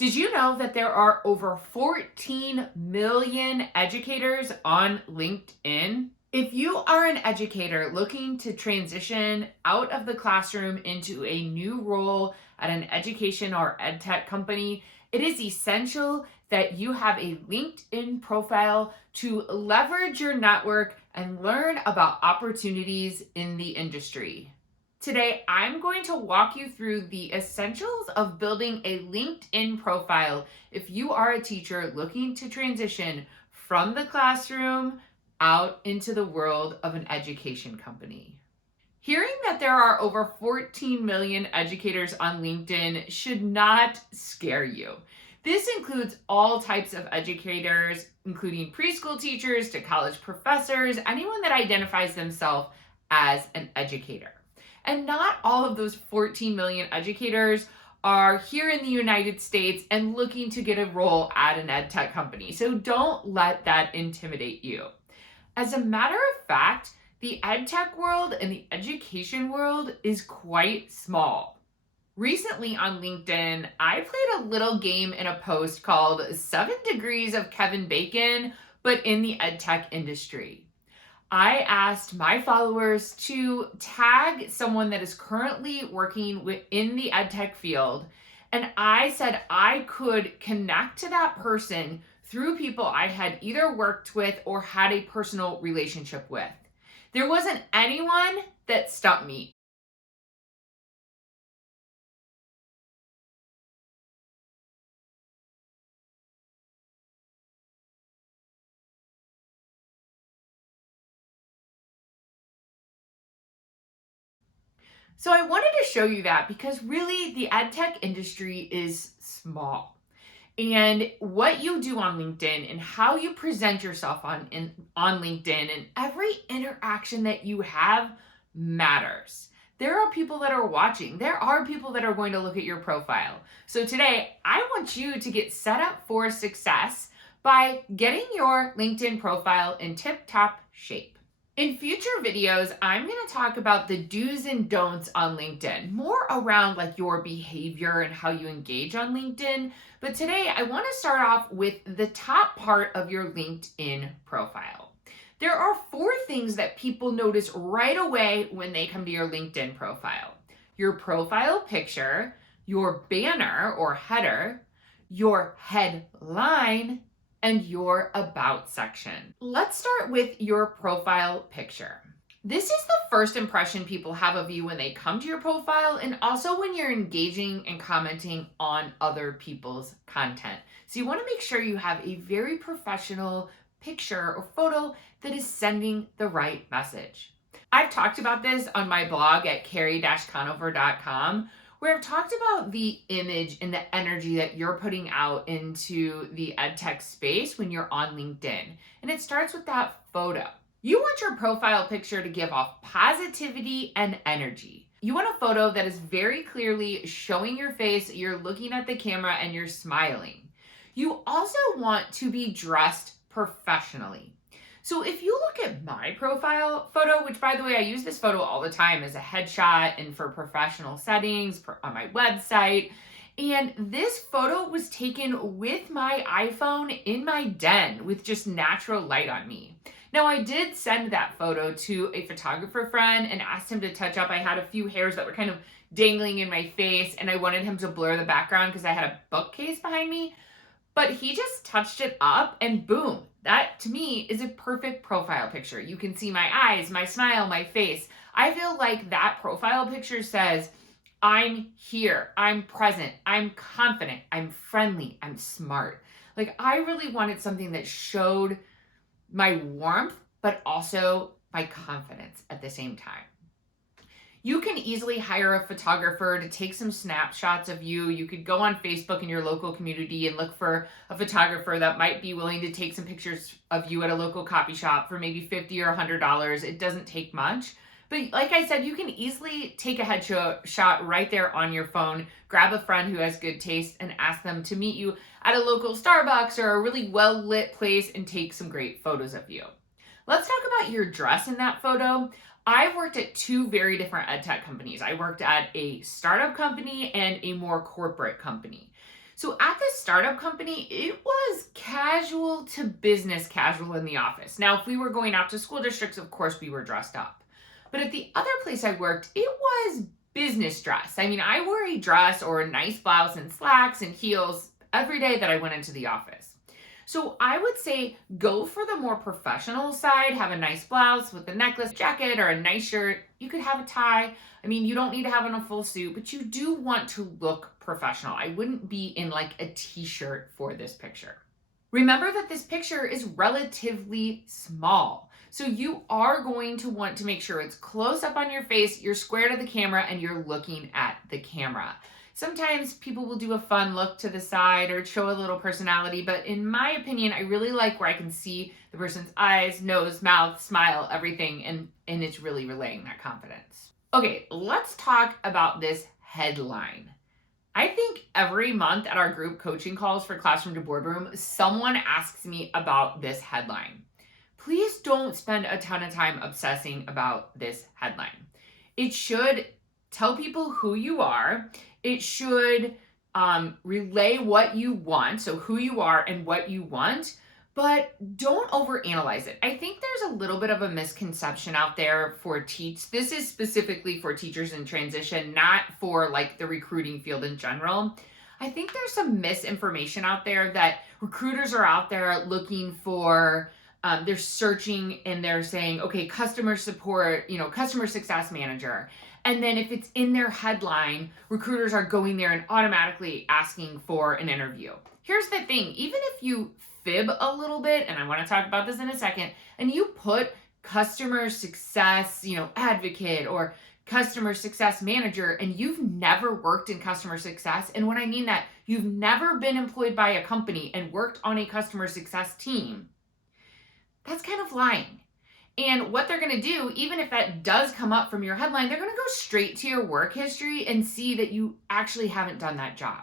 Did you know that there are over 14 million educators on LinkedIn? If you are an educator looking to transition out of the classroom into a new role at an education or edtech company, it is essential that you have a LinkedIn profile to leverage your network and learn about opportunities in the industry. Today, I'm going to walk you through the essentials of building a LinkedIn profile if you are a teacher looking to transition from the classroom out into the world of an education company. Hearing that there are over 14 million educators on LinkedIn should not scare you. This includes all types of educators, including preschool teachers to college professors, anyone that identifies themselves as an educator. And not all of those 14 million educators are here in the United States and looking to get a role at an ed tech company. So don't let that intimidate you. As a matter of fact, the ed tech world and the education world is quite small. Recently on LinkedIn, I played a little game in a post called 7 Degrees of Kevin Bacon, but in the ed tech industry. I asked my followers to tag someone that is currently working in the edtech field, and I said I could connect to that person through people I had either worked with or had a personal relationship with. There wasn't anyone that stumped me. So I wanted to show you that because really the edtech industry is small. And what you do on LinkedIn and how you present yourself on LinkedIn and every interaction that you have matters. There are people that are watching. There are people that are going to look at your profile. So today, I want you to get set up for success by getting your LinkedIn profile in tip-top shape. In future videos, I'm going to talk about the do's and don'ts on LinkedIn, more around like your behavior and how you engage on LinkedIn. But today I want to start off with the top part of your LinkedIn profile. There are 4 things that people notice right away when they come to your LinkedIn profile: your profile picture, your banner or header, your headline, and your about section. Let's start with your profile picture. This is the first impression people have of you when they come to your profile and also when you're engaging and commenting on other people's content. So you want to make sure you have a very professional picture or photo that is sending the right message. I've talked about this on my blog at carrie-conover.com, where I've talked about the image and the energy that you're putting out into the edtech space when you're on LinkedIn. And it starts with that photo. You want your profile picture to give off positivity and energy. You want a photo that is very clearly showing your face, you're looking at the camera, and you're smiling. You also want to be dressed professionally. So if you look at my profile photo, which by the way, I use this photo all the time as a headshot and for professional settings on my website. And this photo was taken with my iPhone in my den with just natural light on me. Now I did send that photo to a photographer friend and asked him to touch up. I had a few hairs that were kind of dangling in my face and I wanted him to blur the background because I had a bookcase behind me. But he just touched it up and boom, that to me is a perfect profile picture. You can see my eyes, my smile, my face. I feel like that profile picture says, I'm here, I'm present, I'm confident, I'm friendly, I'm smart. Like I really wanted something that showed my warmth, but also my confidence at the same time. You can easily hire a photographer to take some snapshots of you. You could go on Facebook in your local community and look for a photographer that might be willing to take some pictures of you at a local coffee shop for maybe $50 or $100. It doesn't take much. But like I said, you can easily take a headshot right there on your phone, grab a friend who has good taste and ask them to meet you at a local Starbucks or a really well-lit place and take some great photos of you. Let's talk about your dress in that photo. I worked at 2 very different ed tech companies. I worked at a startup company and a more corporate company. So at the startup company, it was casual to business casual in the office. Now, if we were going out to school districts, of course we were dressed up. But at the other place I worked, it was business dress. I mean, I wore a dress or a nice blouse and slacks and heels every day that I went into the office. So I would say go for the more professional side, have a nice blouse with a necklace, jacket, or a nice shirt. You could have a tie. I mean, you don't need to have on a full suit, but you do want to look professional. I wouldn't be in like a t-shirt for this picture. Remember that this picture is relatively small. So you are going to want to make sure it's close up on your face, you're square to the camera, and you're looking at the camera. Sometimes people will do a fun look to the side or show a little personality, but in my opinion, I really like where I can see the person's eyes, nose, mouth, smile, everything, and it's really relaying that confidence. Okay, let's talk about this headline. I think every month at our group coaching calls for Classroom to Boardroom, someone asks me about this headline. Please don't spend a ton of time obsessing about this headline. It should tell people who you are. It should relay what you want, so who you are and what you want, but don't overanalyze it. I think there's a little bit of a misconception out there for this is specifically for teachers in transition, not for like the recruiting field in general. I think there's some misinformation out there that recruiters are out there looking for, they're searching and they're saying, okay, customer support, customer success manager. And then if it's in their headline, recruiters are going there and automatically asking for an interview. Here's the thing, even if you fib a little bit, and I want to talk about this in a second, and you put customer success, advocate or customer success manager, and you've never worked in customer success, and when I mean that, you've never been employed by a company and worked on a customer success team, that's kind of lying. And what they're going to do, even if that does come up from your headline, they're going to go straight to your work history and see that you actually haven't done that job.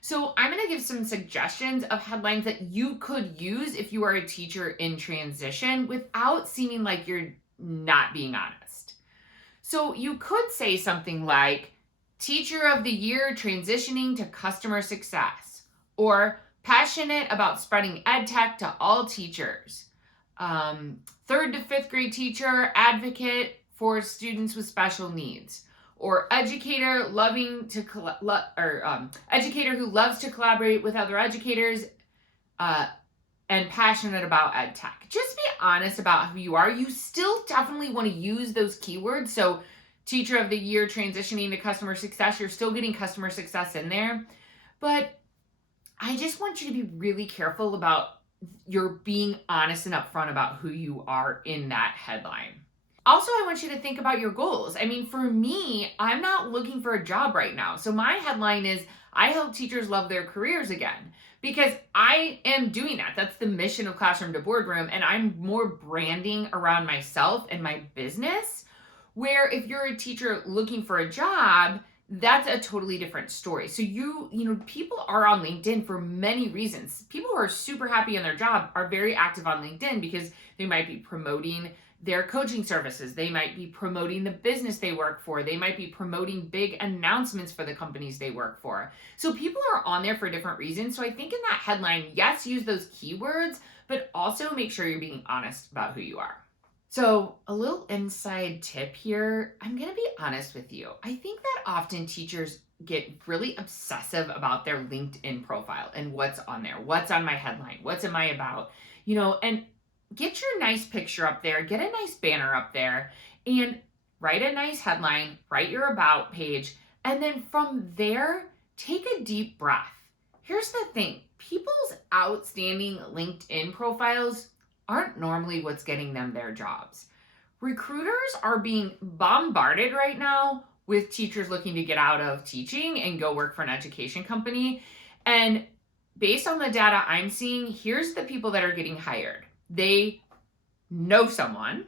So I'm going to give some suggestions of headlines that you could use if you are a teacher in transition without seeming like you're not being honest. So you could say something like, Teacher of the Year transitioning to customer success, or passionate about spreading edtech to all teachers. 3rd to 5th grade teacher, advocate for students with special needs, or educator educator who loves to collaborate with other educators and passionate about edtech. Just be honest about who you are. You still definitely want to use those keywords. So Teacher of the Year transitioning to customer success, you're still getting customer success in there. But I just want you to be really careful about you're being honest and upfront about who you are in that headline. Also, I want you to think about your goals. I mean, for me, I'm not looking for a job right now. So my headline is, I help teachers love their careers again, because I am doing that. That's the mission of Classroom to Boardroom. And I'm more branding around myself and my business, where if you're a teacher looking for a job, that's a totally different story. So people are on LinkedIn for many reasons. People who are super happy in their job are very active on LinkedIn because they might be promoting their coaching services. They might be promoting the business they work for. They might be promoting big announcements for the companies they work for. So people are on there for different reasons. So I think in that headline, yes, use those keywords, but also make sure you're being honest about who you are. So a little inside tip here, I'm going to be honest with you. I think that often teachers get really obsessive about their LinkedIn profile and what's on there, what's on my headline, what's am I about, and get your nice picture up there, get a nice banner up there, and write a nice headline, write your about page, and then from there, take a deep breath. Here's the thing, people's outstanding LinkedIn profiles aren't normally what's getting them their jobs. Recruiters are being bombarded right now with teachers looking to get out of teaching and go work for an education company. And based on the data I'm seeing, here's the people that are getting hired. They know someone,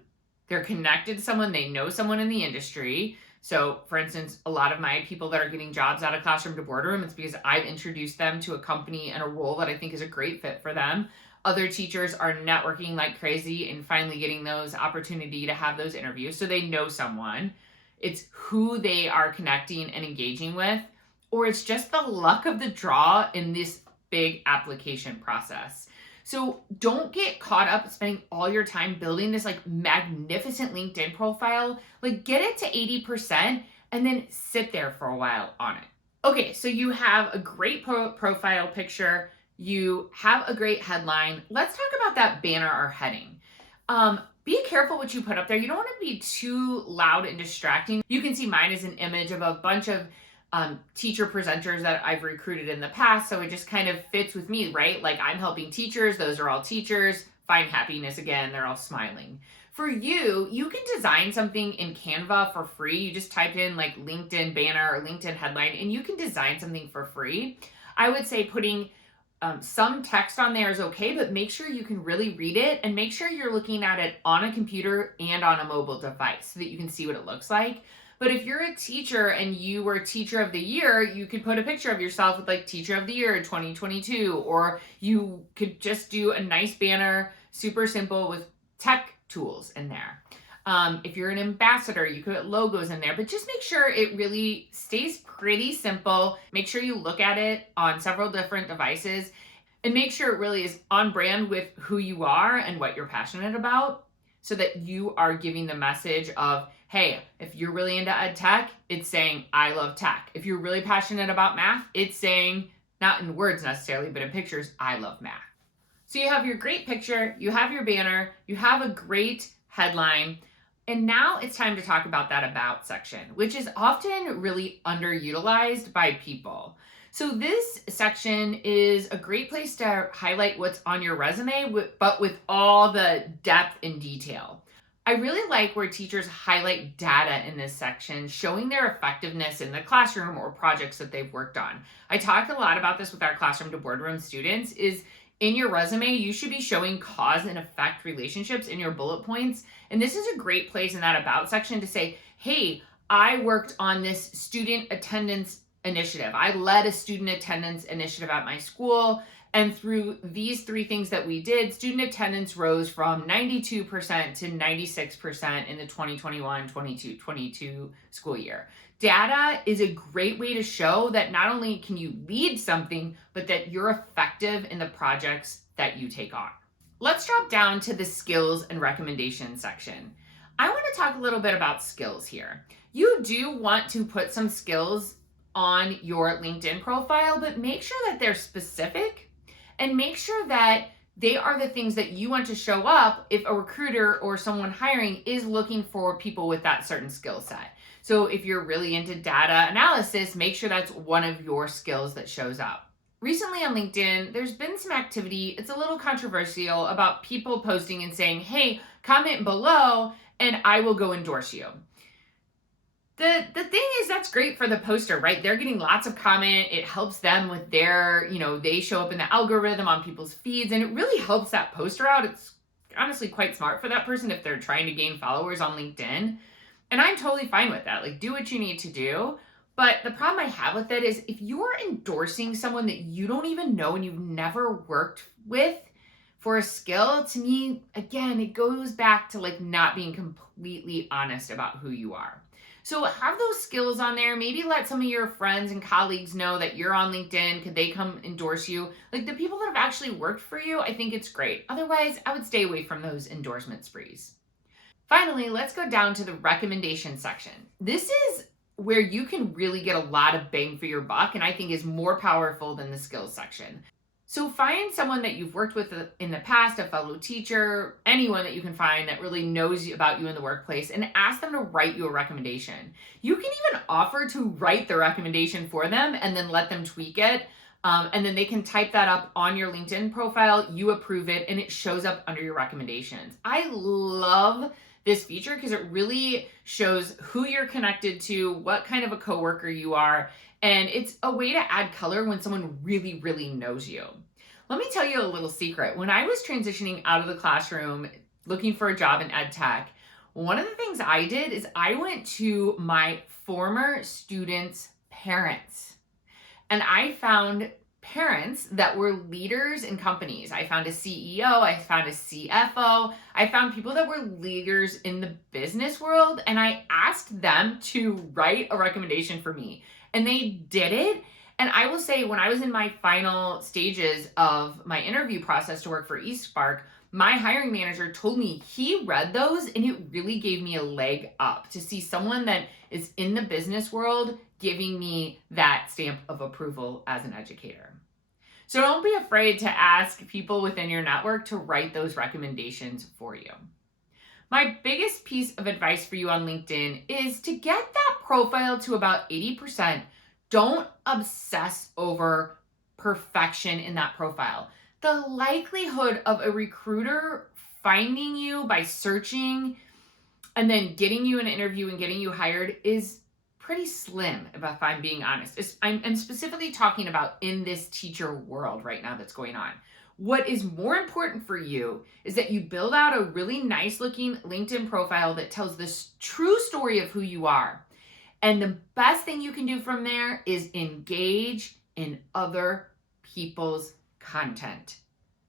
they're connected to someone, they know someone in the industry. So for instance, a lot of my people that are getting jobs out of Classroom to Boardroom, it's because I've introduced them to a company and a role that I think is a great fit for them. Other teachers are networking like crazy and finally getting those opportunity to have those interviews. So they know someone. It's who they are connecting and engaging with, or it's just the luck of the draw in this big application process. So don't get caught up spending all your time building this like magnificent LinkedIn profile. Like get it to 80% and then sit there for a while on it. Okay, so you have a great profile picture. You have a great headline. Let's talk about that banner or heading. Be careful what you put up there. You don't want to be too loud and distracting. You can see mine is an image of a bunch of teacher presenters that I've recruited in the past. So it just kind of fits with me, right? Like I'm helping teachers. Those are all teachers. Find happiness again. They're all smiling. For you, you can design something in Canva for free. You just type in like LinkedIn banner or LinkedIn headline and you can design something for free. I would say putting some text on there is okay, but make sure you can really read it and make sure you're looking at it on a computer and on a mobile device so that you can see what it looks like. But if you're a teacher and you were Teacher of the Year, you could put a picture of yourself with like Teacher of the Year 2022, or you could just do a nice banner, super simple with tech tools in there. If you're an ambassador, you could put logos in there, but just make sure it really stays pretty simple. Make sure you look at it on several different devices and make sure it really is on brand with who you are and what you're passionate about so that you are giving the message of, hey, if you're really into ed tech, it's saying, I love tech. If you're really passionate about math, it's saying, not in words necessarily, but in pictures, I love math. So you have your great picture, you have your banner, you have a great headline, and now it's time to talk about that about section, which is often really underutilized by people. So this section is a great place to highlight what's on your resume, but with all the depth and detail. I really like where teachers highlight data in this section, showing their effectiveness in the classroom or projects that they've worked on. I talked a lot about this with our classroom to boardroom students, is in your resume, you should be showing cause and effect relationships in your bullet points. And this is a great place in that about section to say, hey, I worked on this student attendance initiative. I led a student attendance initiative at my school. And through these three things that we did, student attendance rose from 92% to 96% in the 2021-22 school year. Data is a great way to show that not only can you lead something, but that you're effective in the projects that you take on. Let's drop down to the skills and recommendations section. I want to talk a little bit about skills here. You do want to put some skills on your LinkedIn profile, but make sure that they're specific and make sure that they are the things that you want to show up if a recruiter or someone hiring is looking for people with that certain skill set. So if you're really into data analysis, make sure that's one of your skills that shows up. Recently on LinkedIn, there's been some activity, it's a little controversial, about people posting and saying, hey, comment below and I will go endorse you. The thing is, that's great for the poster, right? They're getting lots of comment. It helps them with their, they show up in the algorithm on people's feeds, and it really helps that poster out. It's honestly quite smart for that person if they're trying to gain followers on LinkedIn. And I'm totally fine with that. Like, do what you need to do. But the problem I have with it is if you're endorsing someone that you don't even know and you've never worked with for a skill, to me, again, it goes back to like not being completely honest about who you are. So have those skills on there. Maybe let some of your friends and colleagues know that you're on LinkedIn. Could they come endorse you? Like the people that have actually worked for you, I think it's great. Otherwise, I would stay away from those endorsement sprees. Finally, let's go down to the recommendation section. This is where you can really get a lot of bang for your buck, and I think is more powerful than the skills section. So find someone that you've worked with in the past, a fellow teacher, anyone that you can find that really knows about you in the workplace, and ask them to write you a recommendation. You can even offer to write the recommendation for them and then let them tweak it. And then they can type that up on your LinkedIn profile, you approve it, and it shows up under your recommendations. I love this feature because it really shows who you're connected to, what kind of a coworker you are, and it's a way to add color when someone really, really knows you. Let me tell you a little secret. When I was transitioning out of the classroom, looking for a job in ed tech, one of the things I did is I went to my former students' parents, and I found parents that were leaders in companies. I found a CEO, I found a CFO, I found people that were leaders in the business world, and I asked them to write a recommendation for me. And they did it, And I will say, when I was in my final stages of my interview process to work for eSpark, my hiring manager told me he read those and it really gave me a leg up to see someone that is in the business world giving me that stamp of approval as an educator. So don't be afraid to ask people within your network to write those recommendations for you. My biggest piece of advice for you on LinkedIn is to get that profile to about 80%. Don't obsess over perfection in that profile. The likelihood of a recruiter finding you by searching and then getting you an interview and getting you hired is pretty slim, if I'm being honest. I'm specifically talking about in this teacher world right now that's going on. What is more important for you is that you build out a really nice looking LinkedIn profile that tells the true story of who you are. And the best thing you can do from there is engage in other people's content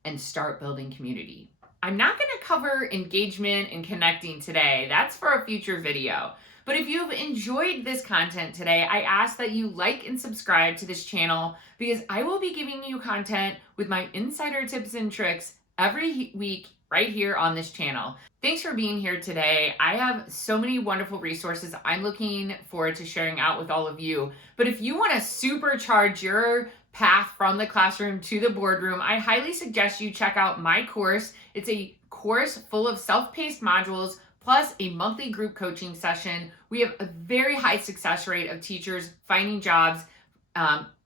and start building community. I'm not going to cover engagement and connecting today. That's for a future video. But if you've enjoyed this content today, I ask that you like and subscribe to this channel, because I will be giving you content with my insider tips and tricks every week right here on this channel. Thanks for being here today. I have so many wonderful resources I'm looking forward to sharing out with all of you. But if you want to supercharge your path from the classroom to the boardroom, I highly suggest you check out my course. It's a course full of self-paced modules plus a monthly group coaching session. We have a very high success rate of teachers finding jobs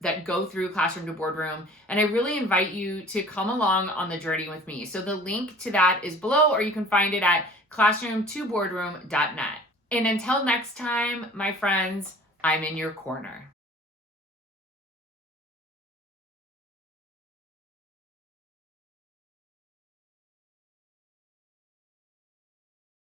that go through classroom to boardroom. And I really invite you to come along on the journey with me. So the link to that is below, or you can find it at classroomtoboardroom.net. And until next time, my friends, I'm in your corner.